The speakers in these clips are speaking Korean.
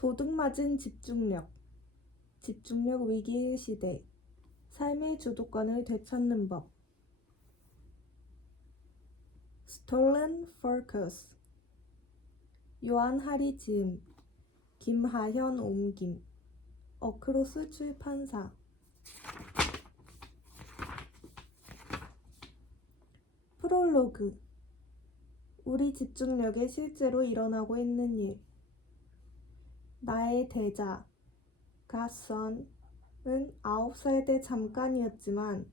도둑맞은 집중력, 집중력 위기의 시대, 삶의 주도권을 되찾는 법. Stolen Focus. 요한 하리 지음, 김하현 옮김, 어크로스 출판사. 프롤로그. 우리 집중력에 실제로 일어나고 있는 일. 나의 대자, 갓선은 9살 때 잠깐이었지만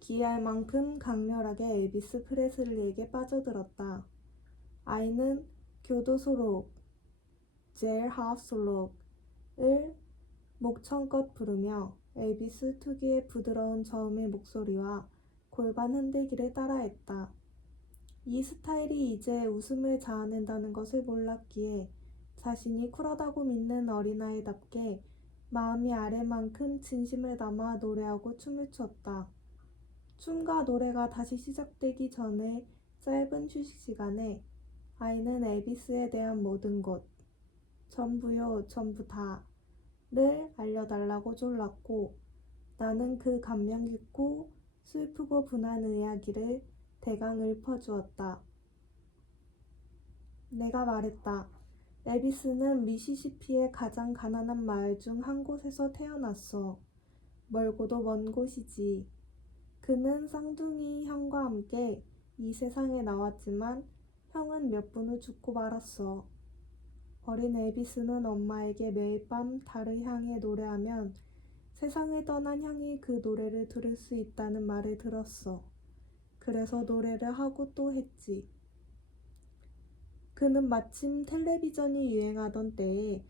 기이할 만큼 강렬하게 엘비스 프레슬리에게 빠져들었다. 아이는 교도소록, 제일하우스록을 목청껏 부르며 엘비스 특유의 부드러운 저음의 목소리와 골반 흔들기를 따라했다. 이 스타일이 이제 웃음을 자아낸다는 것을 몰랐기에 자신이 쿨하다고 믿는 어린아이답게 마음이 아래만큼 진심을 담아 노래하고 춤을 췄다. 춤과 노래가 다시 시작되기 전에 짧은 휴식 시간에 아이는 엘비스에 대한 모든 것, 전부요, 전부 다를 알려달라고 졸랐고 나는 그 감명 깊고 슬프고 분한 이야기를 대강 읊어주었다. 내가 말했다. 엘비스는 미시시피의 가장 가난한 마을 중 한 곳에서 태어났어. 멀고도 먼 곳이지. 그는 쌍둥이 형과 함께 이 세상에 나왔지만 형은 몇 분 후 죽고 말았어. 어린 엘비스는 엄마에게 매일 밤 달을 향해 노래하면 세상을 떠난 형이 그 노래를 들을 수 있다는 말을 들었어. 그래서 노래를 하고 또 했지. 그는 마침 텔레비전이 유행하던 때에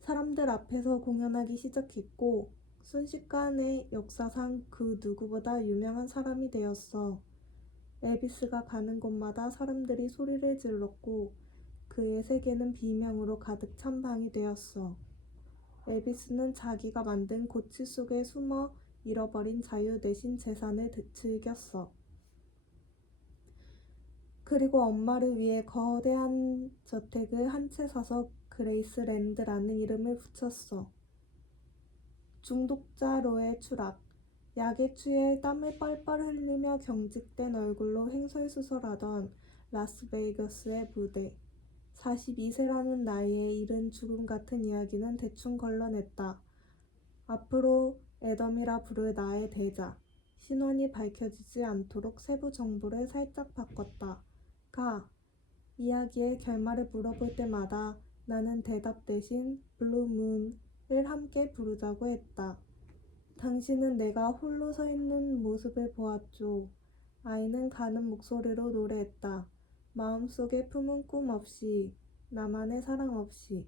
사람들 앞에서 공연하기 시작했고 순식간에 역사상 그 누구보다 유명한 사람이 되었어. 엘비스가 가는 곳마다 사람들이 소리를 질렀고 그의 세계는 비명으로 가득 찬 방이 되었어. 엘비스는 자기가 만든 고치 속에 숨어 잃어버린 자유 대신 재산을 즐겼어. 그리고 엄마를 위해 거대한 저택을 한 채 사서 그레이스랜드라는 이름을 붙였어. 중독자로의 추락, 약에 취해 땀을 뻘뻘 흘리며 경직된 얼굴로 횡설수설하던 라스베이거스의 무대. 42세라는 나이에 이른 죽음 같은 이야기는 대충 걸러냈다. 앞으로 애덤이라 부를 나의 대자. 신원이 밝혀지지 않도록 세부 정보를 살짝 바꿨다. 이야기의 결말을 물어볼 때마다 나는 대답 대신 블루문을 함께 부르자고 했다. 당신은 내가 홀로 서 있는 모습을 보았죠. 아이는 가는 목소리로 노래했다. 마음속에 품은 꿈 없이, 나만의 사랑 없이.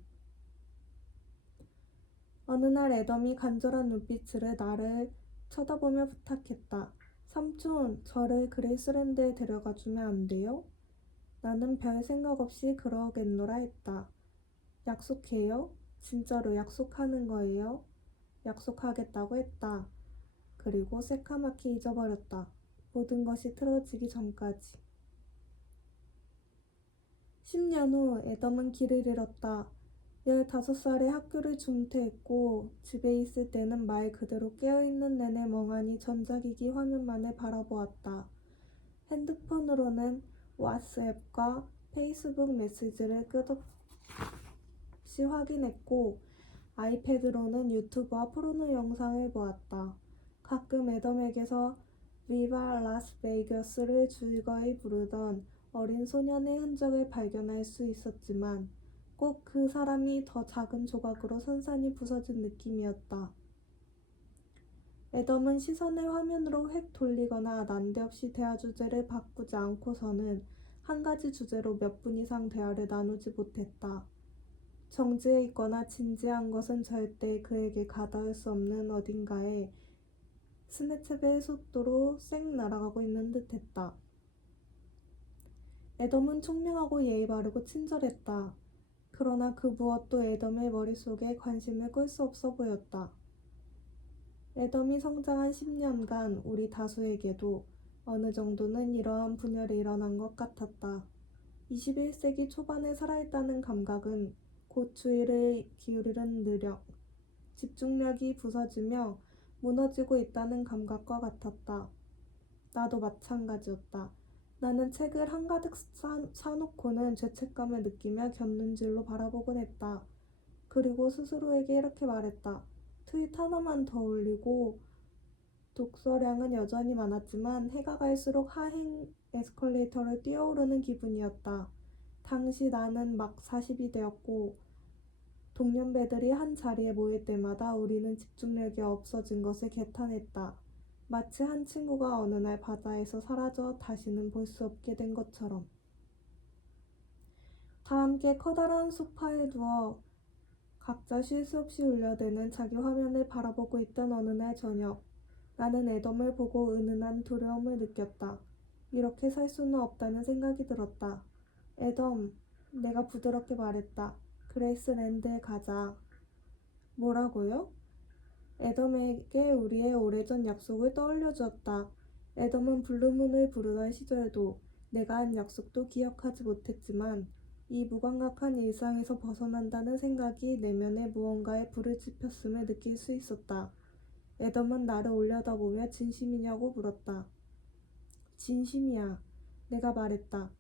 어느 날 애덤이 간절한 눈빛으로 나를 쳐다보며 부탁했다. 삼촌, 저를 그레이스랜드에 데려가 주면 안 돼요? 나는 별 생각 없이 그러겠노라 했다. 약속해요? 진짜로 약속하는 거예요? 약속하겠다고 했다. 그리고 새카맣게 잊어버렸다. 모든 것이 틀어지기 전까지. 10년 후 애덤은 길을 잃었다. 15살에 학교를 중퇴했고 집에 있을 때는 말 그대로 깨어있는 내내 멍하니 전자기기 화면만을 바라보았다. 핸드폰으로는 왓츠앱과 페이스북 메시지를 끝없이 확인했고 아이패드로는 유튜브와 포르노 영상을 보았다. 가끔 애덤에게서 위바 라스베이거스를 즐거이 부르던 어린 소년의 흔적을 발견할 수 있었지만 꼭 그 사람이 더 작은 조각으로 산산이 부서진 느낌이었다. 애덤은 시선을 화면으로 획 돌리거나 난데없이 대화 주제를 바꾸지 않고서는 한 가지 주제로 몇 분 이상 대화를 나누지 못했다. 정지해 있거나 진지한 것은 절대 그에게 가닿을 수 없는 어딘가에 스냅챗의 속도로 쌩 날아가고 있는 듯했다. 애덤은 총명하고 예의 바르고 친절했다. 그러나 그 무엇도 애덤의 머릿속에 관심을 끌 수 없어 보였다. 애덤이 성장한 10년간 우리 다수에게도 어느 정도는 이러한 분열이 일어난 것 같았다. 21세기 초반에 살아있다는 감각은 곧 주의를 기울이는 느려. 집중력이 부서지며 무너지고 있다는 감각과 같았다. 나도 마찬가지였다. 나는 책을 한가득 사놓고는 죄책감을 느끼며 곁눈질로 바라보곤 했다. 그리고 스스로에게 이렇게 말했다. 트윗 하나만 더 올리고 독서량은 여전히 많았지만 해가 갈수록 하행 에스컬레이터를 뛰어오르는 기분이었다. 당시 나는 막 40이 되었고 동년배들이 한 자리에 모일 때마다 우리는 집중력이 없어진 것을 개탄했다. 마치 한 친구가 어느 날 바다에서 사라져 다시는 볼 수 없게 된 것처럼. 다 함께 커다란 소파에 누워 각자 쉴 새 없이 울려대는 자기 화면을 바라보고 있던 어느 날 저녁, 나는 애덤을 보고 은은한 두려움을 느꼈다. 이렇게 살 수는 없다는 생각이 들었다. 애덤, 내가 부드럽게 말했다. 그레이스랜드에 가자. 뭐라고요? 애덤에게 우리의 오래전 약속을 떠올려 주었다. 애덤은 블루문을 부르던 시절도 내가 한 약속도 기억하지 못했지만 이 무감각한 일상에서 벗어난다는 생각이 내면에 무언가에 불을 지폈음을 느낄 수 있었다. 애덤은 나를 올려다보며 진심이냐고 물었다. 진심이야. 내가 말했다.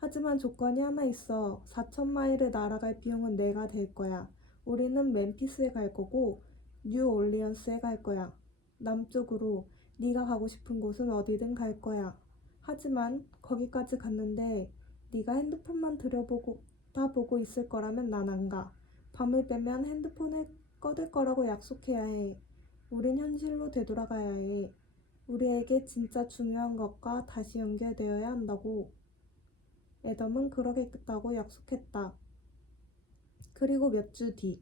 하지만 조건이 하나 있어. 4,000마일을 날아갈 비용은 내가 댈 거야. 우리는 멤피스에 갈 거고 뉴 올리언스에 갈 거야. 남쪽으로 네가 가고 싶은 곳은 어디든 갈 거야. 하지만 거기까지 갔는데 네가 핸드폰만 들여다보고 있을 거라면 난 안 가. 밤을 빼면 핸드폰을 꺼둘 거라고 약속해야 해. 우린 현실로 되돌아가야 해. 우리에게 진짜 중요한 것과 다시 연결되어야 한다고. 애덤은 그러겠다고 약속했다. 그리고 몇 주 뒤,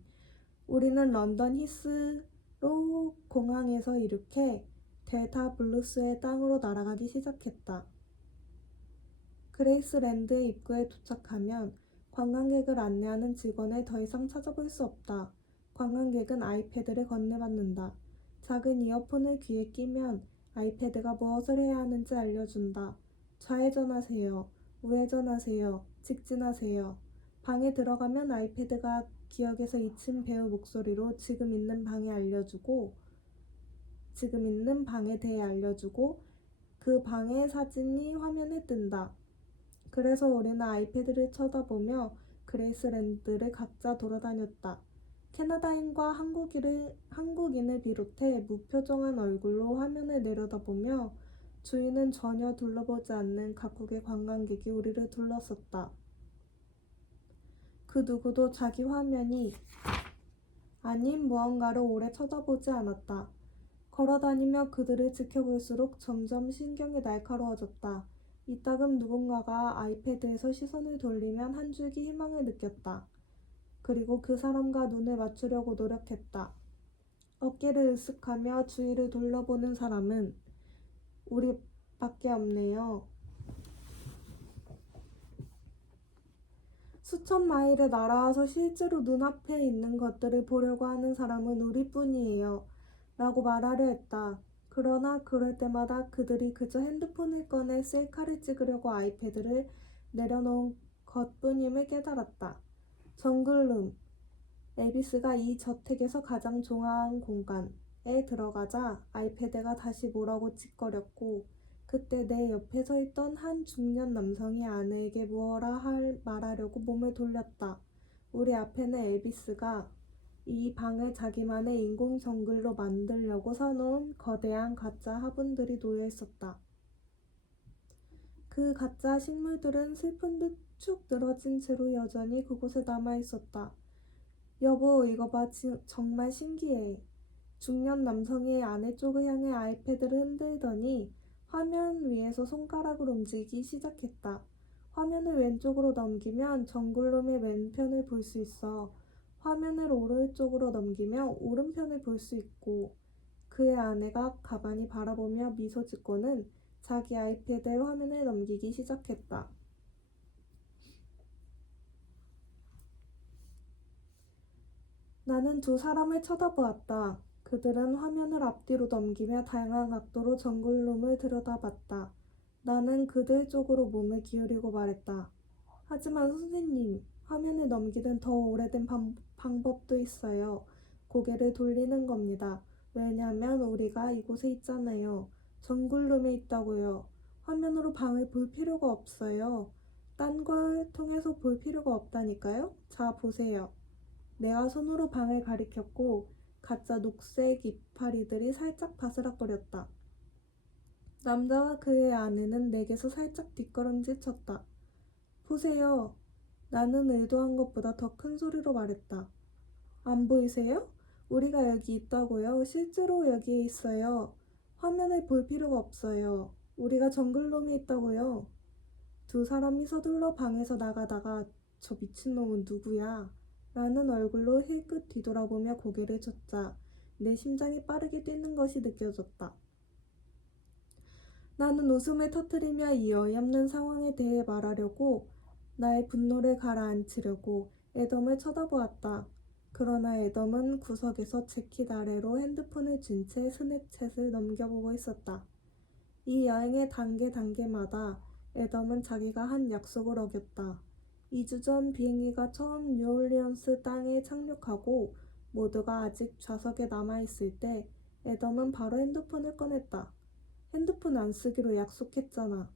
우리는 런던 히스로 공항에서 이륙해 델타 블루스의 땅으로 날아가기 시작했다. 그레이스랜드 입구에 도착하면 관광객을 안내하는 직원을 더 이상 찾아볼 수 없다. 관광객은 아이패드를 건네받는다. 작은 이어폰을 귀에 끼면 아이패드가 무엇을 해야 하는지 알려준다. 좌회전하세요. 우회전하세요. 직진하세요. 방에 들어가면 아이패드가 기억에서 잊힌 배우 목소리로 지금 있는 방에 대해 알려주고 그 방의 사진이 화면에 뜬다. 그래서 우리는 아이패드를 쳐다보며 그레이스랜드를 각자 돌아다녔다. 캐나다인과 한국인을 비롯해 무표정한 얼굴로 화면을 내려다보며 주위는 전혀 둘러보지 않는 각국의 관광객이 우리를 둘러쌌다. 그 누구도 자기 화면이 아닌 무언가를 오래 쳐다보지 않았다. 걸어다니며 그들을 지켜볼수록 점점 신경이 날카로워졌다. 이따금 누군가가 아이패드에서 시선을 돌리면 한 줄기 희망을 느꼈다. 그리고 그 사람과 눈을 맞추려고 노력했다. 어깨를 으쓱하며 주위를 둘러보는 사람은 우리밖에 없네요. 수천 마일을 날아와서 실제로 눈앞에 있는 것들을 보려고 하는 사람은 우리뿐이에요. 라고 말하려 했다. 그러나 그럴 때마다 그들이 그저 핸드폰을 꺼내 셀카를 찍으려고 아이패드를 내려놓은 것뿐임을 깨달았다. 정글룸. 에비스가 이 저택에서 가장 좋아하는 공간에 들어가자 아이패드가 다시 뭐라고 짓거렸고 그때 내 옆에 서 있던 한 중년 남성이 아내에게 무엇라 말하려고 몸을 돌렸다. 우리 앞에는 에비스가 이 방을 자기만의 인공 정글로 만들려고 사놓은 거대한 가짜 화분들이 놓여 있었다. 그 가짜 식물들은 슬픈 듯 축 늘어진 채로 여전히 그곳에 남아 있었다. 여보, 이거 봐. 정말 신기해. 중년 남성이 아내 쪽을 향해 아이패드를 흔들더니 화면 위에서 손가락을 움직이기 시작했다. 화면을 왼쪽으로 넘기면 정글룸의 왼편을 볼 수 있어. 화면을 오른쪽으로 넘기면 오른편을 볼 수 있고 그의 아내가 가만히 바라보며 미소 짓고는 자기 아이패드의 화면을 넘기기 시작했다. 나는 두 사람을 쳐다보았다. 그들은 화면을 앞뒤로 넘기며 다양한 각도로 정글룸을 들여다봤다. 나는 그들 쪽으로 몸을 기울이고 말했다. 하지만 선생님, 화면을 넘기는 더 오래된 방법도 있어요. 고개를 돌리는 겁니다. 왜냐하면 우리가 이곳에 있잖아요. 정글룸에 있다고요. 화면으로 방을 볼 필요가 없어요. 딴 걸 통해서 볼 필요가 없다니까요. 자, 보세요. 내가 손으로 방을 가리켰고 가짜 녹색 이파리들이 살짝 바스락거렸다. 남자와 그의 아내는 내게서 살짝 뒷걸음질 쳤다. 보세요. 나는 의도한 것보다 더 큰 소리로 말했다. 안 보이세요? 우리가 여기 있다고요. 실제로 여기에 있어요. 화면을 볼 필요가 없어요. 우리가 정글룸에 있다고요. 두 사람이 서둘러 방에서 나가다가 저 미친놈은 누구야? 라는 얼굴로 힐끗 뒤돌아보며 고개를 젓자 내 심장이 빠르게 뛰는 것이 느껴졌다. 나는 웃음을 터뜨리며 이 어이없는 상황에 대해 말하려고 나의 분노를 가라앉히려고 애덤을 쳐다보았다. 그러나 애덤은 구석에서 재킷 아래로 핸드폰을 쥔 채 스냅챗을 넘겨보고 있었다. 이 여행의 단계마다 애덤은 자기가 한 약속을 어겼다. 2주 전 비행기가 처음 뉴올리언스 땅에 착륙하고 모두가 아직 좌석에 남아있을 때 애덤은 바로 핸드폰을 꺼냈다. 핸드폰 안 쓰기로 약속했잖아.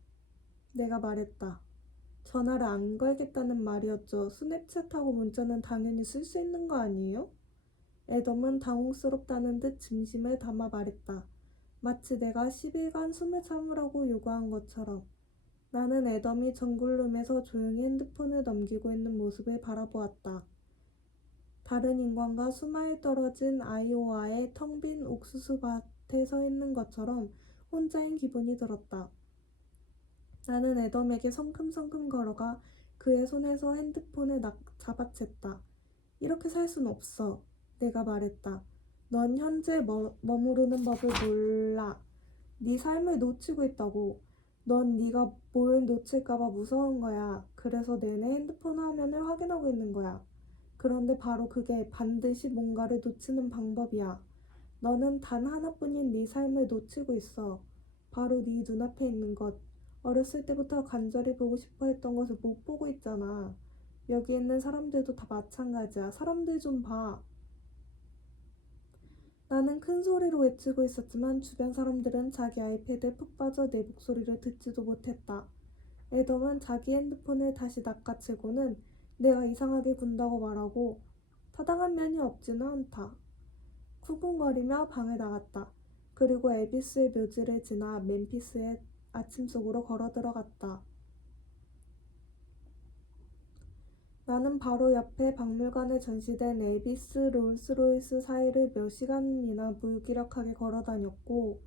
내가 말했다. 전화를 안 걸겠다는 말이었죠. 스냅챗하고 문자는 당연히 쓸 수 있는 거 아니에요? 애덤은 당혹스럽다는 듯 진심을 담아 말했다. 마치 내가 10일간 숨을 참으라고 요구한 것처럼. 나는 애덤이 정글룸에서 조용히 핸드폰을 넘기고 있는 모습을 바라보았다. 다른 인간과 수마일 떨어진 아이오와의 텅 빈 옥수수밭에 서 있는 것처럼 혼자인 기분이 들었다. 나는 애덤에게 성큼성큼 걸어가 그의 손에서 핸드폰을 잡아챘다. 이렇게 살 순 없어. 내가 말했다. 넌 현재 머무르는 법을 몰라. 네 삶을 놓치고 있다고. 넌 네가 뭘 놓칠까봐 무서운 거야. 그래서 내내 핸드폰 화면을 확인하고 있는 거야. 그런데 바로 그게 반드시 뭔가를 놓치는 방법이야. 너는 단 하나뿐인 네 삶을 놓치고 있어. 바로 네 눈앞에 있는 것. 어렸을 때부터 간절히 보고 싶어 했던 것을 못 보고 있잖아. 여기 있는 사람들도 다 마찬가지야. 사람들 좀 봐. 나는 큰 소리로 외치고 있었지만 주변 사람들은 자기 아이패드에 푹 빠져 내 목소리를 듣지도 못했다. 애덤은 자기 핸드폰을 다시 낚아채고는 내가 이상하게 군다고 말하고 타당한 면이 없지는 않다. 쿵쿵거리며 방을 나갔다. 그리고 엘비스의 묘지를 지나 멤피스의 아침 속으로 걸어 들어갔다. 나는 바로 옆에 박물관에 전시된 엘비스 롤스로이스 사이를 몇 시간이나 무기력하게 걸어 다녔고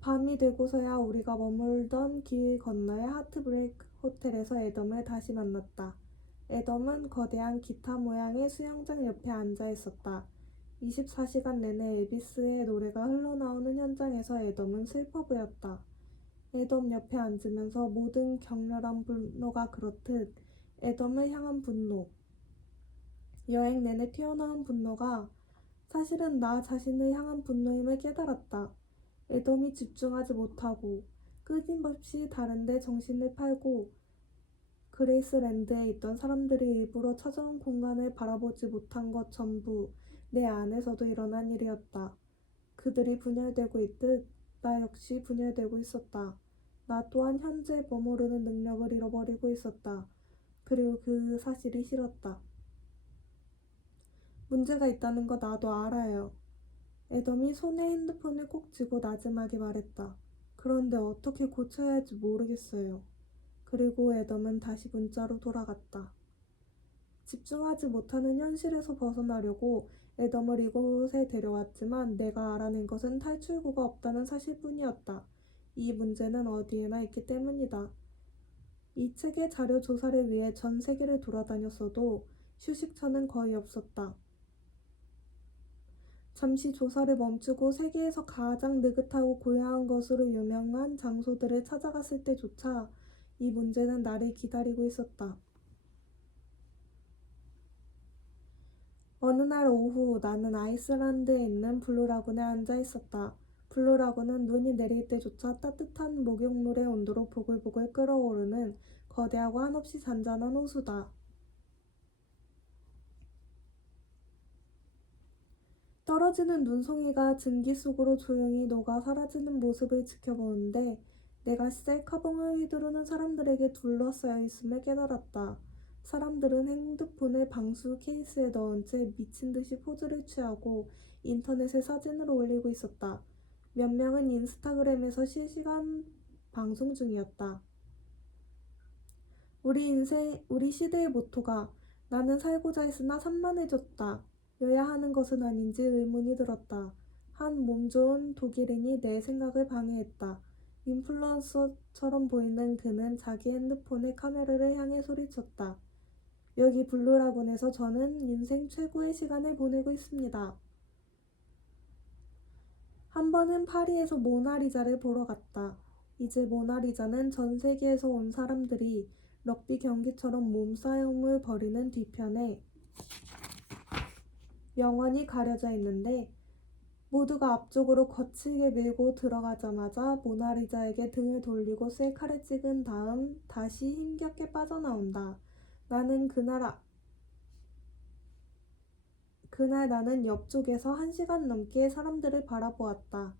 밤이 되고서야 우리가 머물던 길 건너의 하트브레이크 호텔에서 애덤을 다시 만났다. 애덤은 거대한 기타 모양의 수영장 옆에 앉아 있었다. 24시간 내내 엘비스의 노래가 흘러나오는 현장에서 애덤은 슬퍼 보였다. 애덤 옆에 앉으면서 모든 격렬한 분노가 그렇듯 애덤을 향한 분노, 여행 내내 튀어나온 분노가 사실은 나 자신을 향한 분노임을 깨달았다. 애덤이 집중하지 못하고 끊임없이 다른데 정신을 팔고 그레이스랜드에 있던 사람들이 일부러 찾아온 공간을 바라보지 못한 것 전부 내 안에서도 일어난 일이었다. 그들이 분열되고 있듯 나 역시 분열되고 있었다. 나 또한 현재 머무르는 능력을 잃어버리고 있었다. 그리고 그 사실이 싫었다. 문제가 있다는 거 나도 알아요. 애덤이 손에 핸드폰을 꼭 쥐고 나지막이 말했다. 그런데 어떻게 고쳐야 할지 모르겠어요. 그리고 애덤은 다시 문자로 돌아갔다. 집중하지 못하는 현실에서 벗어나려고 애덤을 이곳에 데려왔지만 내가 알아낸 것은 탈출구가 없다는 사실뿐이었다. 이 문제는 어디에나 있기 때문이다. 이 책의 자료 조사를 위해 전 세계를 돌아다녔어도 휴식처는 거의 없었다. 잠시 조사를 멈추고 세계에서 가장 느긋하고 고요한 것으로 유명한 장소들을 찾아갔을 때조차 이 문제는 나를 기다리고 있었다. 어느 날 오후 나는 아이슬란드에 있는 블루라군에 앉아 있었다. 블루라군은 눈이 내릴 때조차 따뜻한 목욕물의 온도로 보글보글 끓어오르는 거대하고 한없이 잔잔한 호수다. 떨어지는 눈송이가 증기 속으로 조용히 녹아 사라지는 모습을 지켜보는데 내가 셀카봉을 휘두르는 사람들에게 둘러싸여 있음을 깨달았다. 사람들은 핸드폰을 방수 케이스에 넣은 채 미친 듯이 포즈를 취하고 인터넷에 사진을 올리고 있었다. 몇 명은 인스타그램에서 실시간 방송 중이었다. 우리 시대의 모토가 나는 살고자 했으나 산만해졌다. 여야 하는 것은 아닌지 의문이 들었다. 한 몸 좋은 독일인이 내 생각을 방해했다. 인플루언서처럼 보이는 그는 자기 핸드폰의 카메라를 향해 소리쳤다. 여기 블루라군에서 저는 인생 최고의 시간을 보내고 있습니다. 한 번은 파리에서 모나리자를 보러 갔다. 이제 모나리자는 전 세계에서 온 사람들이 럭비 경기처럼 몸싸움을 벌이는 뒤편에 영원히 가려져 있는데 모두가 앞쪽으로 거칠게 밀고 들어가자마자 모나리자에게 등을 돌리고 셀카를 찍은 다음 다시 힘겹게 빠져나온다. 그날 나는 옆쪽에서 1시간 넘게 사람들을 바라보았다.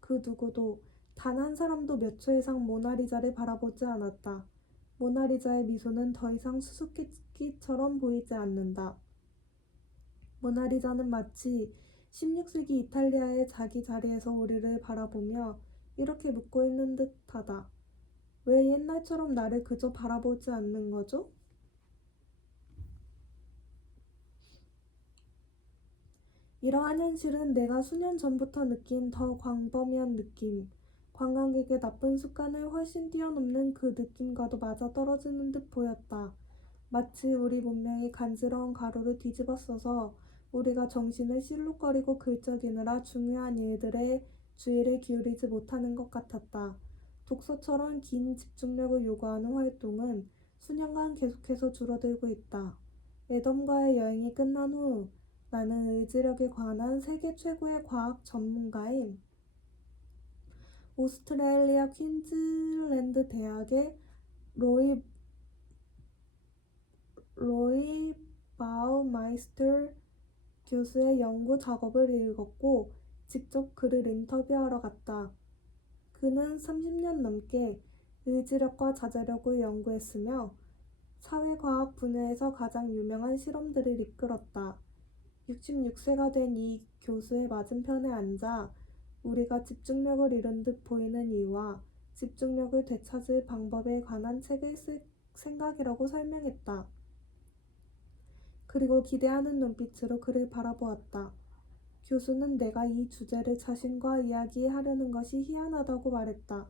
그 누구도 단 한 사람도 몇 초 이상 모나리자를 바라보지 않았다. 모나리자의 미소는 더 이상 수수께끼처럼 보이지 않는다. 모나리자는 마치 16세기 이탈리아의 자기 자리에서 우리를 바라보며 이렇게 묻고 있는 듯하다. 왜 옛날처럼 나를 그저 바라보지 않는 거죠? 이러한 현실은 내가 수년 전부터 느낀 더 광범위한 느낌, 관광객의 나쁜 습관을 훨씬 뛰어넘는 그 느낌과도 맞아떨어지는 듯 보였다. 마치 우리 문명이 간지러운 가루를 뒤집어 써서 우리가 정신을 실룩거리고 긁적이느라 중요한 일들에 주의를 기울이지 못하는 것 같았다. 독서처럼 긴 집중력을 요구하는 활동은 수년간 계속해서 줄어들고 있다. 애덤과의 여행이 끝난 후 나는 의지력에 관한 세계 최고의 과학 전문가인 오스트레일리아 퀸즐랜드 대학의 로이 바우마이스터 교수의 연구 작업을 읽었고 직접 그를 인터뷰하러 갔다. 그는 30년 넘게 의지력과 자제력을 연구했으며 사회과학 분야에서 가장 유명한 실험들을 이끌었다. 66세가 된 이 교수의 맞은편에 앉아 우리가 집중력을 잃은 듯 보이는 이유와 집중력을 되찾을 방법에 관한 책을 쓸 생각이라고 설명했다. 그리고 기대하는 눈빛으로 그를 바라보았다. 교수는 내가 이 주제를 자신과 이야기하려는 것이 희한하다고 말했다.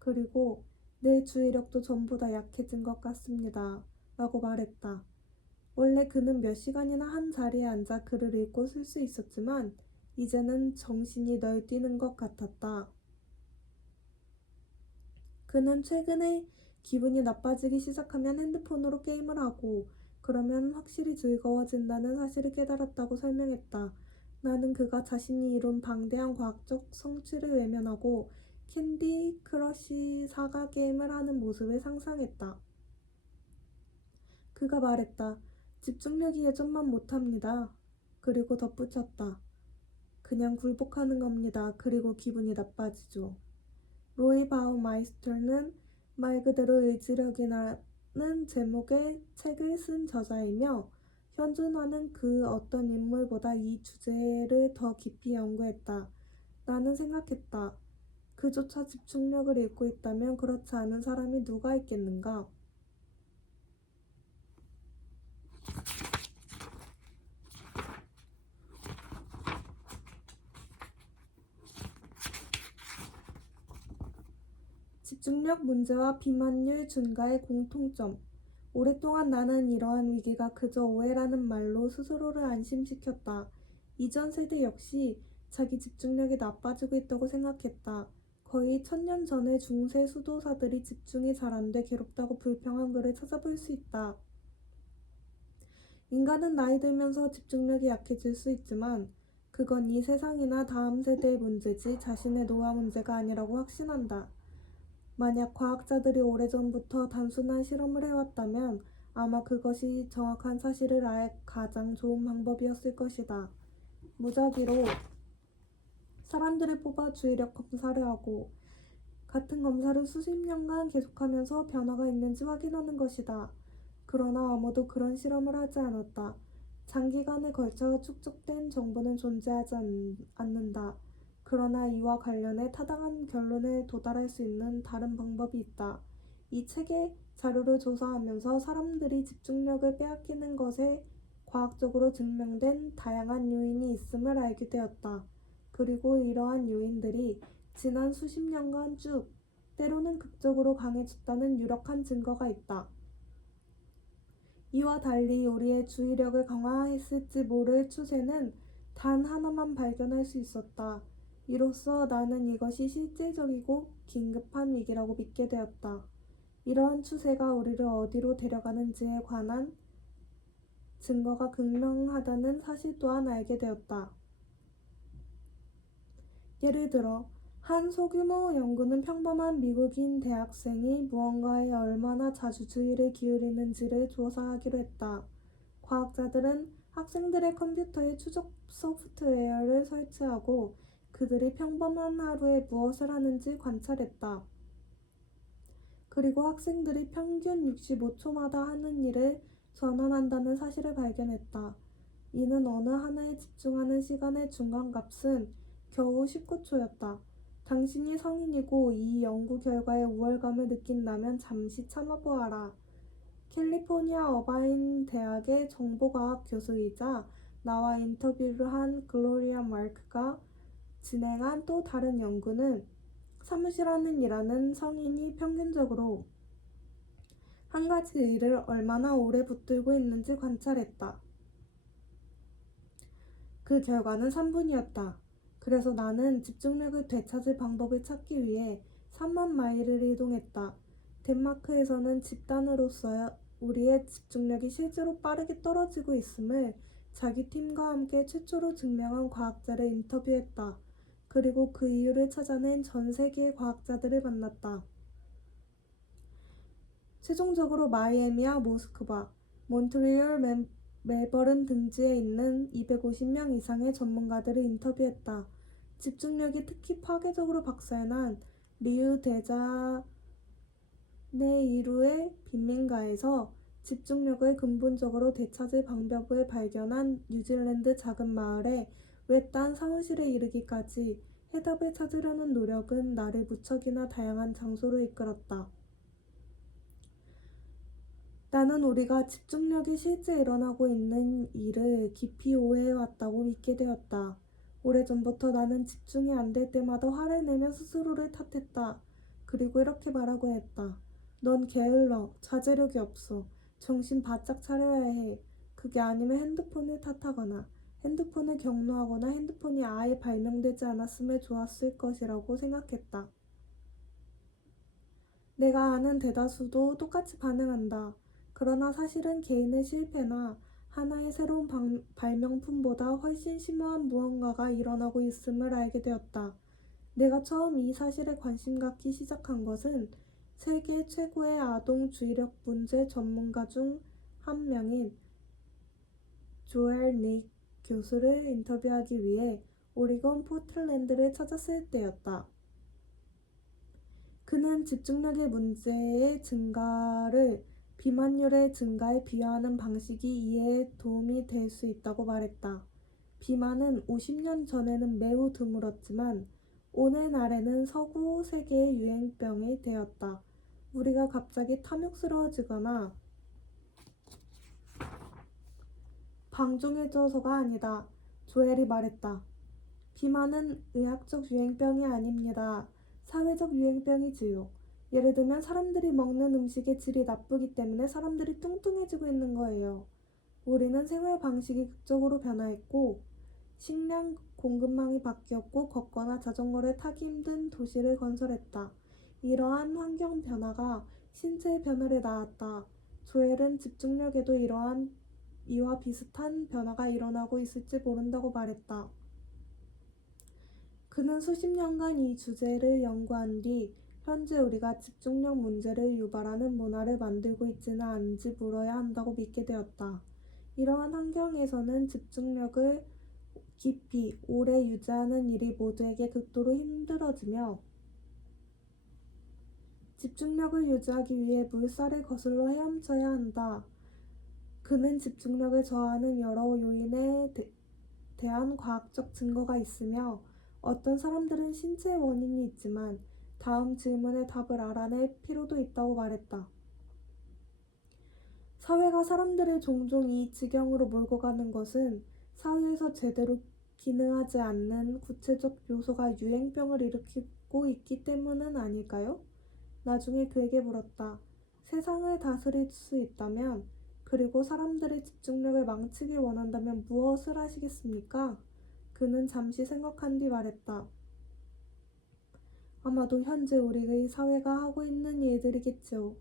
그리고 내 주의력도 전부 다 약해진 것 같습니다. 라고 말했다. 원래 그는 몇 시간이나 한 자리에 앉아 글을 읽고 쓸 수 있었지만 이제는 정신이 널뛰는 것 같았다. 그는 최근에 기분이 나빠지기 시작하면 핸드폰으로 게임을 하고 그러면 확실히 즐거워진다는 사실을 깨달았다고 설명했다. 나는 그가 자신이 이룬 방대한 과학적 성취를 외면하고 캔디 크러쉬 사과 게임을 하는 모습을 상상했다. 그가 말했다. 집중력이 예전만 못합니다. 그리고 덧붙였다. 그냥 굴복하는 겁니다. 그리고 기분이 나빠지죠. 로이 바우마이스터는 말 그대로 의지력이라는 제목의 책을 쓴 저자이며 현존하는 그 어떤 인물보다 이 주제를 더 깊이 연구했다. 나는 생각했다. 그조차 집중력을 잃고 있다면 그렇지 않은 사람이 누가 있겠는가? 집중력 문제와 비만율 증가의 공통점. 오랫동안 나는 이러한 위기가 그저 오해라는 말로 스스로를 안심시켰다. 이전 세대 역시 자기 집중력이 나빠지고 있다고 생각했다. 거의 1000년 전의 중세 수도사들이 집중이 잘 안 돼 괴롭다고 불평한 글을 찾아볼 수 있다. 인간은 나이 들면서 집중력이 약해질 수 있지만 그건 이 세상이나 다음 세대의 문제지 자신의 노화 문제가 아니라고 확신한다. 만약 과학자들이 오래전부터 단순한 실험을 해왔다면 아마 그것이 정확한 사실을 알 가장 좋은 방법이었을 것이다. 무작위로 사람들을 뽑아 주의력 검사를 하고 같은 검사를 수십 년간 계속하면서 변화가 있는지 확인하는 것이다. 그러나 아무도 그런 실험을 하지 않았다. 장기간에 걸쳐 축적된 정보는 존재하지 않는다. 그러나 이와 관련해 타당한 결론에 도달할 수 있는 다른 방법이 있다. 이 책의 자료를 조사하면서 사람들이 집중력을 빼앗기는 것에 과학적으로 증명된 다양한 요인이 있음을 알게 되었다. 그리고 이러한 요인들이 지난 수십 년간 쭉 때로는 극적으로 강해졌다는 유력한 증거가 있다. 이와 달리 우리의 주의력을 강화했을지 모를 추세는 단 하나만 발견할 수 있었다. 이로써 나는 이것이 실질적이고 긴급한 위기라고 믿게 되었다. 이러한 추세가 우리를 어디로 데려가는지에 관한 증거가 극명하다는 사실 또한 알게 되었다. 예를 들어 한 소규모 연구는 평범한 미국인 대학생이 무언가에 얼마나 자주 주의를 기울이는지를 조사하기로 했다. 과학자들은 학생들의 컴퓨터에 추적 소프트웨어를 설치하고 그들이 평범한 하루에 무엇을 하는지 관찰했다. 그리고 학생들이 평균 65초마다 하는 일을 전환한다는 사실을 발견했다. 이는 어느 하나에 집중하는 시간의 중간값은 겨우 19초였다. 당신이 성인이고 이 연구 결과에 우월감을 느낀다면 잠시 참아보아라. 캘리포니아 어바인 대학의 정보과학 교수이자 나와 인터뷰를 한 글로리아 마크가 진행한 또 다른 연구는 사무실 하는 일하는 성인이 평균적으로 한 가지 일을 얼마나 오래 붙들고 있는지 관찰했다. 그 결과는 3분이었다. 그래서 나는 집중력을 되찾을 방법을 찾기 위해 3만 마일을 이동했다. 덴마크에서는 집단으로서 우리의 집중력이 실제로 빠르게 떨어지고 있음을 자기 팀과 함께 최초로 증명한 과학자를 인터뷰했다. 그리고 그 이유를 찾아낸 전 세계의 과학자들을 만났다. 최종적으로 마이애미와 모스크바, 몬트리올, 멜버른 등지에 있는 250명 이상의 전문가들을 인터뷰했다. 집중력이 특히 파괴적으로 박살난 리우 데자네이루의 빈민가에서 집중력을 근본적으로 되찾을 방법을 발견한 뉴질랜드 작은 마을의 외딴 사무실에 이르기까지 해답을 찾으려는 노력은 나를 무척이나 다양한 장소로 이끌었다. 나는 우리가 집중력이 실제 일어나고 있는 일을 깊이 오해해왔다고 믿게 되었다. 오래전부터 나는 집중이 안 될 때마다 화를 내며 스스로를 탓했다. 그리고 이렇게 말하곤 했다. 넌 게을러, 자제력이 없어. 정신 바짝 차려야 해. 그게 아니면 핸드폰을 탓하거나 핸드폰을 경로하거나 핸드폰이 아예 발명되지 않았으면 좋았을 것이라고 생각했다. 내가 아는 대다수도 똑같이 반응한다. 그러나 사실은 개인의 실패나 하나의 새로운 발명품보다 훨씬 심오한 무언가가 일어나고 있음을 알게 되었다. 내가 처음 이 사실에 관심 갖기 시작한 것은 세계 최고의 아동 주의력 문제 전문가 중 한 명인 조엘 닉 교수를 인터뷰하기 위해 오리건 포틀랜드를 찾았을 때였다. 그는 집중력의 문제의 증가를 비만율의 증가에 비유하는 방식이 이해에 도움이 될 수 있다고 말했다. 비만은 50년 전에는 매우 드물었지만 오늘날에는 서구 세계의 유행병이 되었다. 우리가 갑자기 탐욕스러워지거나 방종해져서가 아니다. 조엘이 말했다. 비만은 의학적 유행병이 아닙니다. 사회적 유행병이지요. 예를 들면 사람들이 먹는 음식의 질이 나쁘기 때문에 사람들이 뚱뚱해지고 있는 거예요. 우리는 생활 방식이 극적으로 변화했고 식량 공급망이 바뀌었고 걷거나 자전거를 타기 힘든 도시를 건설했다. 이러한 환경 변화가 신체의 변화를 낳았다. 조엘은 집중력에도 이와 비슷한 변화가 일어나고 있을지 모른다고 말했다. 그는 수십 년간 이 주제를 연구한 뒤 현재 우리가 집중력 문제를 유발하는 문화를 만들고 있지는 않은지 물어야 한다고 믿게 되었다. 이러한 환경에서는 집중력을 깊이, 오래 유지하는 일이 모두에게 극도로 힘들어지며 집중력을 유지하기 위해 물살을 거슬러 헤엄쳐야 한다. 그는 집중력을 저하하는 여러 요인에 대한 과학적 증거가 있으며 어떤 사람들은 신체 원인이 있지만 다음 질문의 답을 알아낼 필요도 있다고 말했다. 사회가 사람들을 종종 이 지경으로 몰고 가는 것은 사회에서 제대로 기능하지 않는 구체적 요소가 유행병을 일으키고 있기 때문은 아닐까요? 나중에 그에게 물었다. 세상을 다스릴 수 있다면, 그리고 사람들의 집중력을 망치길 원한다면 무엇을 하시겠습니까? 그는 잠시 생각한 뒤 말했다. 아마도 현재 우리의 사회가 하고 있는 일들이겠지요.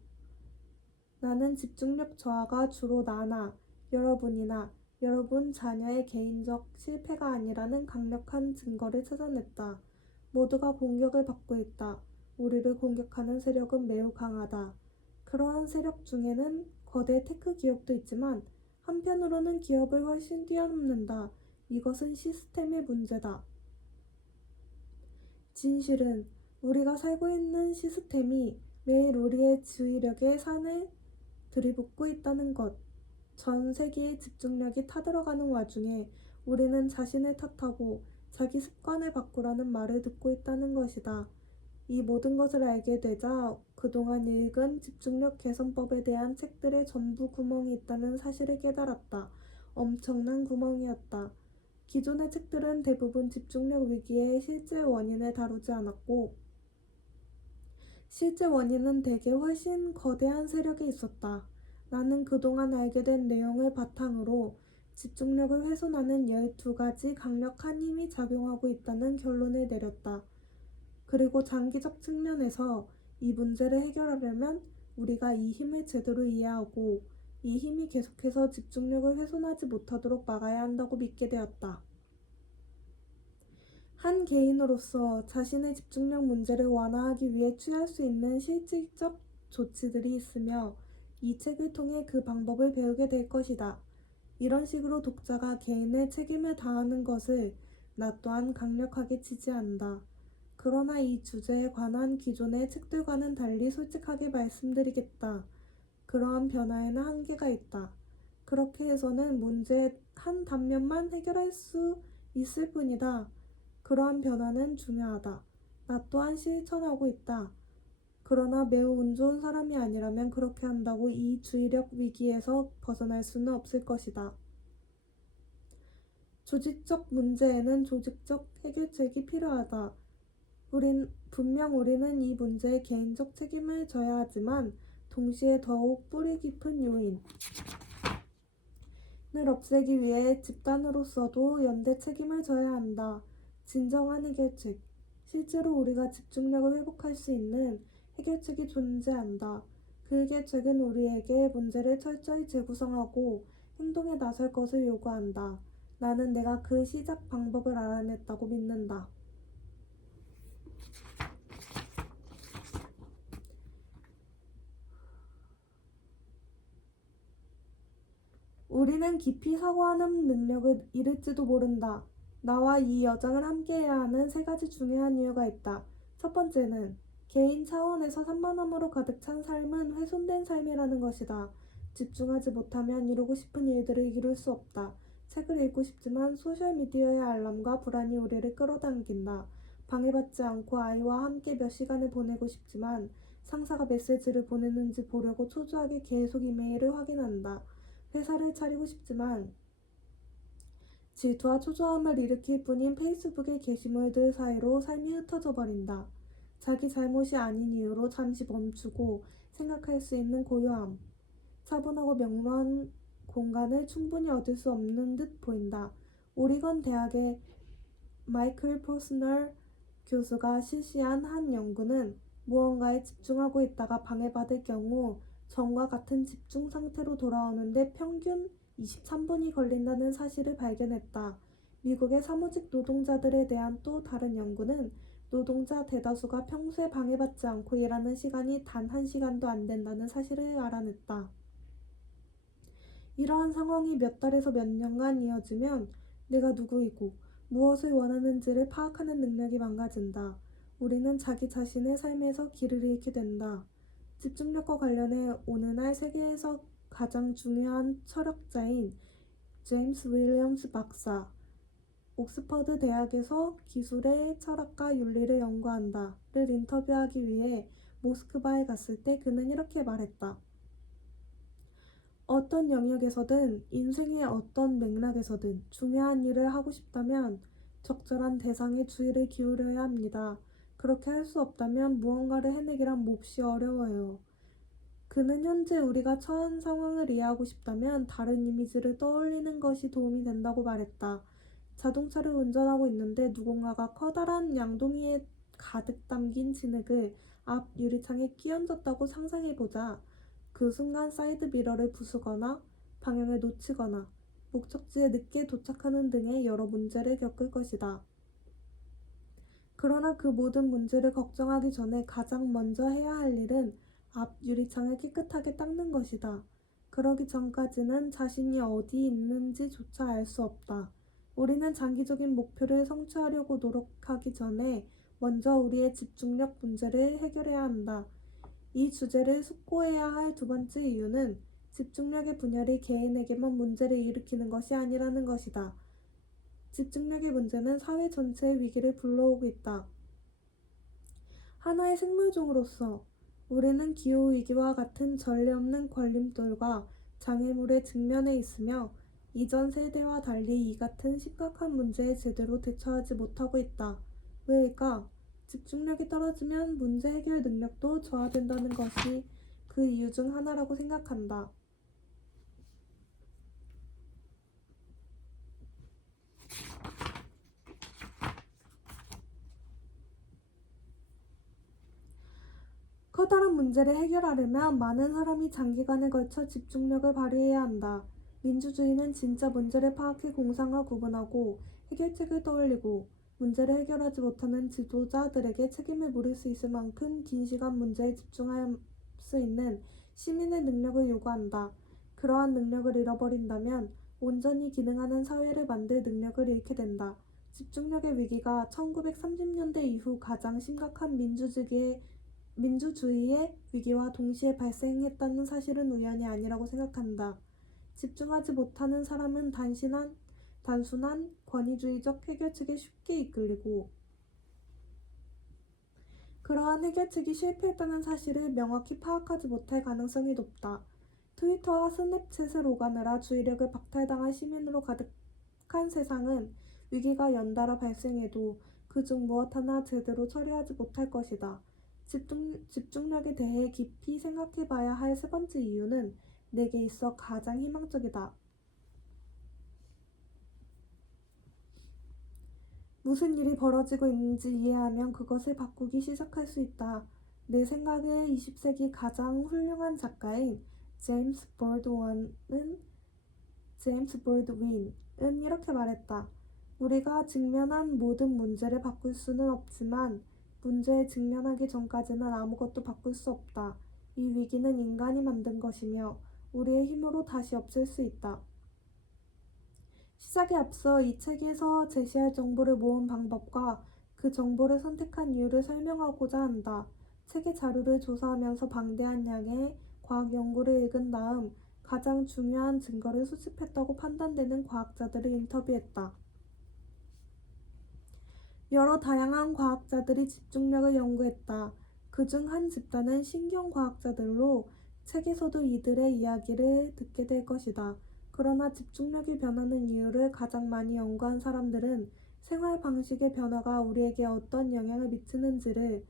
나는 집중력 저하가 주로 나나 여러분이나 여러분 자녀의 개인적 실패가 아니라는 강력한 증거를 찾아냈다. 모두가 공격을 받고 있다. 우리를 공격하는 세력은 매우 강하다. 그러한 세력 중에는 거대 테크 기업도 있지만 한편으로는 기업을 훨씬 뛰어넘는다. 이것은 시스템의 문제다. 진실은 우리가 살고 있는 시스템이 매일 우리의 주의력에 산을 들이붓고 있다는 것. 전 세계의 집중력이 타들어가는 와중에 우리는 자신을 탓하고 자기 습관을 바꾸라는 말을 듣고 있다는 것이다. 이 모든 것을 알게 되자 그동안 읽은 집중력 개선법에 대한 책들에 전부 구멍이 있다는 사실을 깨달았다. 엄청난 구멍이었다. 기존의 책들은 대부분 집중력 위기의 실제 원인을 다루지 않았고, 실제 원인은 대개 훨씬 거대한 세력에 있었다. 나는 그동안 알게 된 내용을 바탕으로 집중력을 훼손하는 12가지 강력한 힘이 작용하고 있다는 결론을 내렸다. 그리고 장기적 측면에서 이 문제를 해결하려면 우리가 이 힘을 제대로 이해하고 이 힘이 계속해서 집중력을 훼손하지 못하도록 막아야 한다고 믿게 되었다. 한 개인으로서 자신의 집중력 문제를 완화하기 위해 취할 수 있는 실질적 조치들이 있으며 이 책을 통해 그 방법을 배우게 될 것이다. 이런 식으로 독자가 개인의 책임을 다하는 것을 나 또한 강력하게 지지한다. 그러나 이 주제에 관한 기존의 책들과는 달리 솔직하게 말씀드리겠다. 그러한 변화에는 한계가 있다. 그렇게 해서는 문제의 한 단면만 해결할 수 있을 뿐이다. 그러한 변화는 중요하다. 나 또한 실천하고 있다. 그러나 매우 운 좋은 사람이 아니라면 그렇게 한다고 이 주의력 위기에서 벗어날 수는 없을 것이다. 조직적 문제에는 조직적 해결책이 필요하다. 분명 우리는 이 문제에 개인적 책임을 져야 하지만 동시에 더욱 뿌리 깊은 요인을 없애기 위해 집단으로서도 연대 책임을 져야 한다. 진정한 해결책. 실제로 우리가 집중력을 회복할 수 있는 해결책이 존재한다. 그 해결책은 우리에게 문제를 철저히 재구성하고 행동에 나설 것을 요구한다. 나는 내가 그 시작 방법을 알아냈다고 믿는다. 우리는 깊이 사고하는 능력을 잃을지도 모른다. 나와 이 여정을 함께해야 하는 3가지 중요한 이유가 있다. 첫 번째는 개인 차원에서 산만함으로 가득 찬 삶은 훼손된 삶이라는 것이다. 집중하지 못하면 이루고 싶은 일들을 이룰 수 없다. 책을 읽고 싶지만 소셜미디어의 알람과 불안이 우리를 끌어당긴다. 방해받지 않고 아이와 함께 몇 시간을 보내고 싶지만 상사가 메시지를 보내는지 보려고 초조하게 계속 이메일을 확인한다. 회사를 차리고 싶지만 질투와 초조함을 일으킬 뿐인 페이스북의 게시물들 사이로 삶이 흩어져 버린다. 자기 잘못이 아닌 이유로 잠시 멈추고 생각할 수 있는 고요함. 차분하고 명료한 공간을 충분히 얻을 수 없는 듯 보인다. 오리건 대학의 마이클 포스널 교수가 실시한 한 연구는 무언가에 집중하고 있다가 방해받을 경우 전과 같은 집중 상태로 돌아오는데 평균 23분이 걸린다는 사실을 발견했다. 미국의 사무직 노동자들에 대한 또 다른 연구는 노동자 대다수가 평소에 방해받지 않고 일하는 시간이 단 1시간도 안 된다는 사실을 알아냈다. 이러한 상황이 몇 달에서 몇 년간 이어지면 내가 누구이고 무엇을 원하는지를 파악하는 능력이 망가진다. 우리는 자기 자신의 삶에서 길을 잃게 된다. 집중력과 관련해 오늘날 세계에서 가장 중요한 철학자인 제임스 윌리엄스 박사, 옥스퍼드 대학에서 기술의 철학과 윤리를 연구한다를 인터뷰하기 위해 모스크바에 갔을 때 그는 이렇게 말했다. 어떤 영역에서든 인생의 어떤 맥락에서든 중요한 일을 하고 싶다면 적절한 대상에 주의를 기울여야 합니다. 그렇게 할 수 없다면 무언가를 해내기란 몹시 어려워요. 그는 현재 우리가 처한 상황을 이해하고 싶다면 다른 이미지를 떠올리는 것이 도움이 된다고 말했다. 자동차를 운전하고 있는데 누군가가 커다란 양동이에 가득 담긴 진흙을 앞 유리창에 끼얹었다고 상상해보자. 그 순간 사이드 미러를 부수거나 방향을 놓치거나 목적지에 늦게 도착하는 등의 여러 문제를 겪을 것이다. 그러나 그 모든 문제를 걱정하기 전에 가장 먼저 해야 할 일은 앞 유리창을 깨끗하게 닦는 것이다. 그러기 전까지는 자신이 어디 있는지조차 알 수 없다. 우리는 장기적인 목표를 성취하려고 노력하기 전에 먼저 우리의 집중력 문제를 해결해야 한다. 이 주제를 숙고해야 할 두 번째 이유는 집중력의 분열이 개인에게만 문제를 일으키는 것이 아니라는 것이다. 집중력의 문제는 사회 전체의 위기를 불러오고 있다. 하나의 생물종으로서 우리는 기후위기와 같은 전례 없는 걸림돌과 장애물에 직면해 있으며 이전 세대와 달리 이 같은 심각한 문제에 제대로 대처하지 못하고 있다. 왜일까? 집중력이 떨어지면 문제 해결 능력도 저하된다는 것이 그 이유 중 하나라고 생각한다. 커다란 문제를 해결하려면 많은 사람이 장기간에 걸쳐 집중력을 발휘해야 한다. 민주주의는 진짜 문제를 파악해 공상과 구분하고 해결책을 떠올리고 문제를 해결하지 못하는 지도자들에게 책임을 물을 수 있을 만큼 긴 시간 문제에 집중할 수 있는 시민의 능력을 요구한다. 그러한 능력을 잃어버린다면 온전히 기능하는 사회를 만들 능력을 잃게 된다. 집중력의 위기가 1930년대 이후 가장 심각한 민주주의의 위기와 동시에 발생했다는 사실은 우연이 아니라고 생각한다. 집중하지 못하는 사람은 단순한 권위주의적 해결책에 쉽게 이끌리고 그러한 해결책이 실패했다는 사실을 명확히 파악하지 못할 가능성이 높다. 트위터와 스냅챗을 오가느라 주의력을 박탈당한 시민으로 가득한 세상은 위기가 연달아 발생해도 그중 무엇 하나 제대로 처리하지 못할 것이다. 집중력에 대해 깊이 생각해봐야 할 세 번째 이유는 내게 있어 가장 희망적이다. 무슨 일이 벌어지고 있는지 이해하면 그것을 바꾸기 시작할 수 있다. 내 생각에 20세기 가장 훌륭한 작가인 제임스 볼드윈은 이렇게 말했다. 우리가 직면한 모든 문제를 바꿀 수는 없지만 문제에 직면하기 전까지는 아무것도 바꿀 수 없다. 이 위기는 인간이 만든 것이며 우리의 힘으로 다시 없앨 수 있다. 시작에 앞서 이 책에서 제시할 정보를 모은 방법과 그 정보를 선택한 이유를 설명하고자 한다. 책의 자료를 조사하면서 방대한 양의 과학 연구를 읽은 다음 가장 중요한 증거를 수집했다고 판단되는 과학자들을 인터뷰했다. 여러 다양한 과학자들이 집중력을 연구했다. 그중 한 집단은 신경과학자들로 책에서도 이들의 이야기를 듣게 될 것이다. 그러나 집중력이 변하는 이유를 가장 많이 연구한 사람들은 생활 방식의 변화가 우리에게 어떤 영향을 미치는지를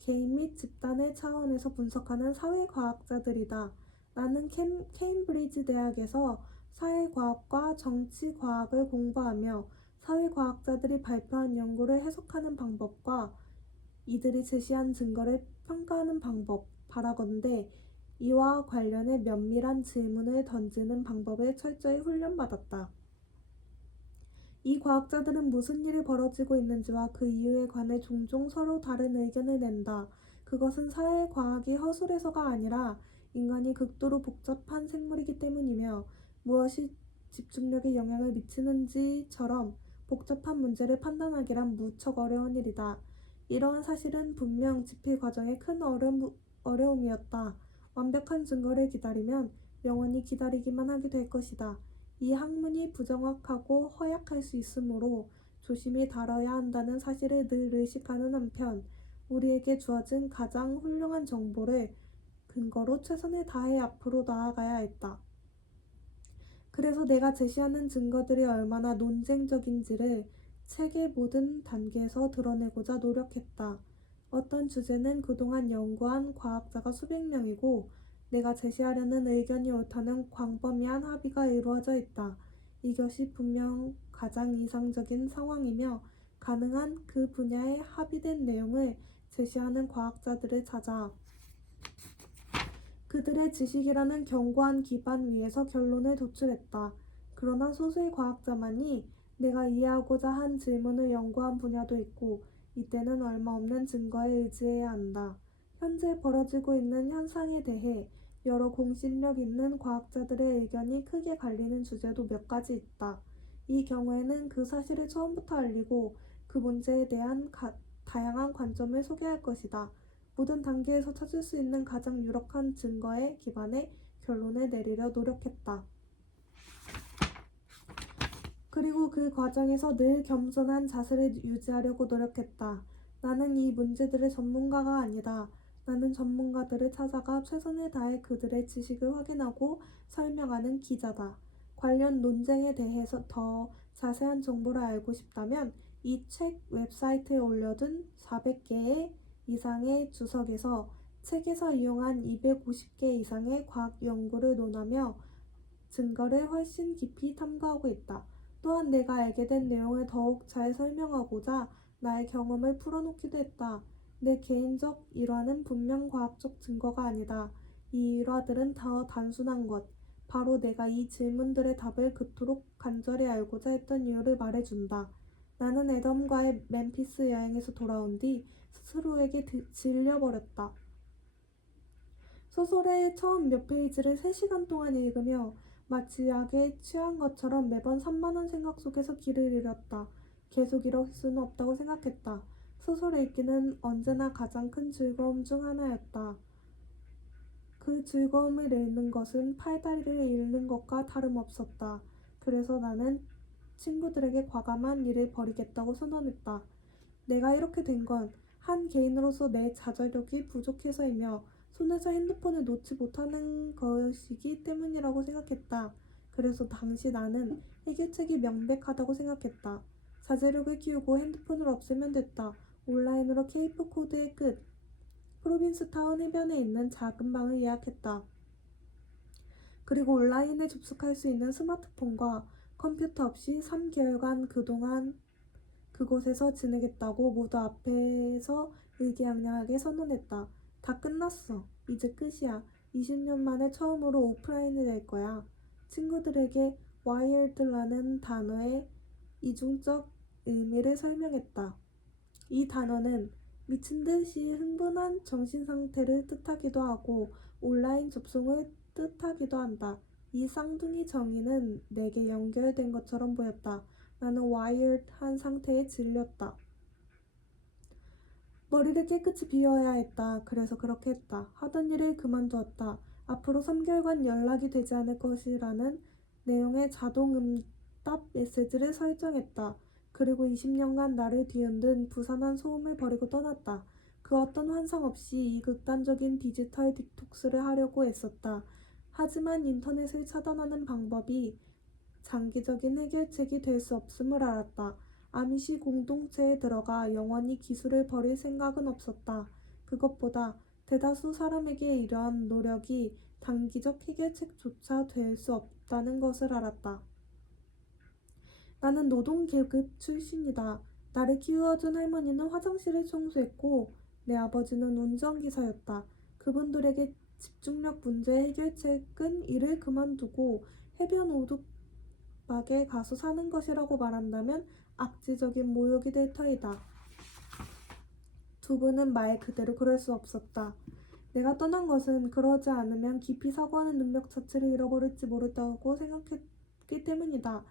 개인 및 집단의 차원에서 분석하는 사회과학자들이다. 나는 케임브리지 대학에서 사회과학과 정치과학을 공부하며 사회과학자들이 발표한 연구를 해석하는 방법과 이들이 제시한 증거를 평가하는 방법, 바라건대 이와 관련해 면밀한 질문을 던지는 방법을 철저히 훈련받았다. 이 과학자들은 무슨 일이 벌어지고 있는지와 그 이유에 관해 종종 서로 다른 의견을 낸다. 그것은 사회과학이 허술해서가 아니라 인간이 극도로 복잡한 생물이기 때문이며 무엇이 집중력에 영향을 미치는지처럼 복잡한 문제를 판단하기란 무척 어려운 일이다. 이러한 사실은 분명 집필 과정의 큰 어려움이었다. 완벽한 증거를 기다리면 영원히 기다리기만 하게 될 것이다. 이 학문이 부정확하고 허약할 수 있으므로 조심히 다뤄야 한다는 사실을 늘 의식하는 한편 우리에게 주어진 가장 훌륭한 정보를 근거로 최선을 다해 앞으로 나아가야 했다. 그래서 내가 제시하는 증거들이 얼마나 논쟁적인지를 책의 모든 단계에서 드러내고자 노력했다. 어떤 주제는 그동안 연구한 과학자가 수백 명이고 내가 제시하려는 의견이 옳다는 광범위한 합의가 이루어져 있다. 이것이 분명 가장 이상적인 상황이며 가능한 그 분야의 합의된 내용을 제시하는 과학자들을 찾아 그들의 지식이라는 견고한 기반 위에서 결론을 도출했다. 그러나 소수의 과학자만이 내가 이해하고자 한 질문을 연구한 분야도 있고 이때는 얼마 없는 증거에 의지해야 한다. 현재 벌어지고 있는 현상에 대해 여러 공신력 있는 과학자들의 의견이 크게 갈리는 주제도 몇 가지 있다. 이 경우에는 그 사실을 처음부터 알리고 그 문제에 대한 다양한 관점을 소개할 것이다. 모든 단계에서 찾을 수 있는 가장 유력한 증거에 기반해 결론을 내리려 노력했다. 그리고 그 과정에서 늘 겸손한 자세를 유지하려고 노력했다. 나는 이 문제들의 전문가가 아니다. 나는 전문가들을 찾아가 최선을 다해 그들의 지식을 확인하고 설명하는 기자다. 관련 논쟁에 대해서 더 자세한 정보를 알고 싶다면 이 책 웹사이트에 올려둔 400개 이상의 주석에서 책에서 이용한 250개 이상의 과학 연구를 논하며 증거를 훨씬 깊이 탐구하고 있다. 또한 내가 알게 된 내용을 더욱 잘 설명하고자 나의 경험을 풀어놓기도 했다. 내 개인적 일화는 분명 과학적 증거가 아니다. 이 일화들은 더 단순한 것, 바로 내가 이 질문들의 답을 그토록 간절히 알고자 했던 이유를 말해준다. 나는 애덤과의 멤피스 여행에서 돌아온 뒤 스스로에게 질려버렸다. 소설의 처음 몇 페이지를 3시간 동안 읽으며 마치 약에 취한 것처럼 매번 산만한 생각 속에서 길을 잃었다. 계속 이럴 수는 없다고 생각했다. 소설 읽기는 언제나 가장 큰 즐거움 중 하나였다. 그 즐거움을 잃는 것은 팔다리를 잃는 것과 다름없었다. 그래서 나는 친구들에게 과감한 일을 벌이겠다고 선언했다. 내가 이렇게 된 건 한 개인으로서 내 자제력이 부족해서이며 손에서 핸드폰을 놓지 못하는 것이기 때문이라고 생각했다. 그래서 당시 나는 해결책이 명백하다고 생각했다. 자제력을 키우고 핸드폰을 없애면 됐다. 온라인으로 케이프 코드의 끝, 프로빈스타운 해변에 있는 작은 방을 예약했다. 그리고 온라인에 접속할 수 있는 스마트폰과 컴퓨터 없이 3개월간 그동안 그곳에서 지내겠다고 모두 앞에서 의기양양하게 선언했다. 다 끝났어. 이제 끝이야. 20년 만에 처음으로 오프라인이 될 거야. 친구들에게 wired라는 단어의 이중적 의미를 설명했다. 이 단어는 미친 듯이 흥분한 정신 상태를 뜻하기도 하고 온라인 접속을 뜻하기도 한다. 이 쌍둥이 정의는 내게 연결된 것처럼 보였다. 나는 와이어드한 상태에 질렸다. 머리를 깨끗이 비워야 했다. 그래서 그렇게 했다. 하던 일을 그만두었다. 앞으로 3개월간 연락이 되지 않을 것이라는 내용의 자동 응답 메시지를 설정했다. 그리고 20년간 나를 뒤흔든 부산한 소음을 버리고 떠났다. 그 어떤 환상 없이 이 극단적인 디지털 디톡스를 하려고 애썼다. 하지만 인터넷을 차단하는 방법이 장기적인 해결책이 될 수 없음을 알았다. 아미시 공동체에 들어가 영원히 기술을 버릴 생각은 없었다. 그것보다 대다수 사람에게 이러한 노력이 단기적 해결책조차 될 수 없다는 것을 알았다. 나는 노동계급 출신이다. 나를 키워준 할머니는 화장실을 청소했고 내 아버지는 운전기사였다. 그분들에게 집중력 문제의 해결책은 일을 그만두고 해변 오두막에 가서 사는 것이라고 말한다면 악지적인 모욕이 될 터이다. 두 분은 말 그대로 그럴 수 없었다. 내가 떠난 것은 그러지 않으면 깊이 사고하는 능력 자체를 잃어버릴지 모른다고 생각했기 때문이다.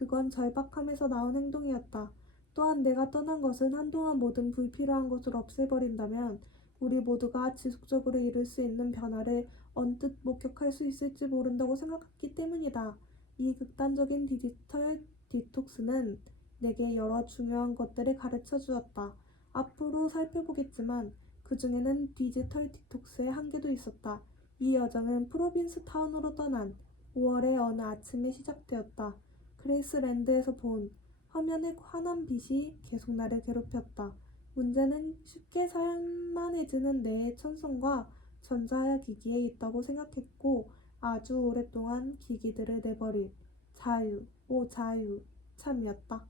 그건 절박함에서 나온 행동이었다. 또한 내가 떠난 것은 한동안 모든 불필요한 것을 없애버린다면 우리 모두가 지속적으로 이룰 수 있는 변화를 언뜻 목격할 수 있을지 모른다고 생각했기 때문이다. 이 극단적인 디지털 디톡스는 내게 여러 중요한 것들을 가르쳐 주었다. 앞으로 살펴보겠지만 그 중에는 디지털 디톡스의 한계도 있었다. 이 여정은 프로빈스 타운으로 떠난 5월의 어느 아침에 시작되었다. 그레이스랜드에서 본 화면의 환한 빛이 계속 나를 괴롭혔다. 문제는 쉽게 산만해지는 내 천성과 전자기기에 있다고 생각했고 아주 오랫동안 기기들을 내버릴 자유, 오 자유, 참이었다.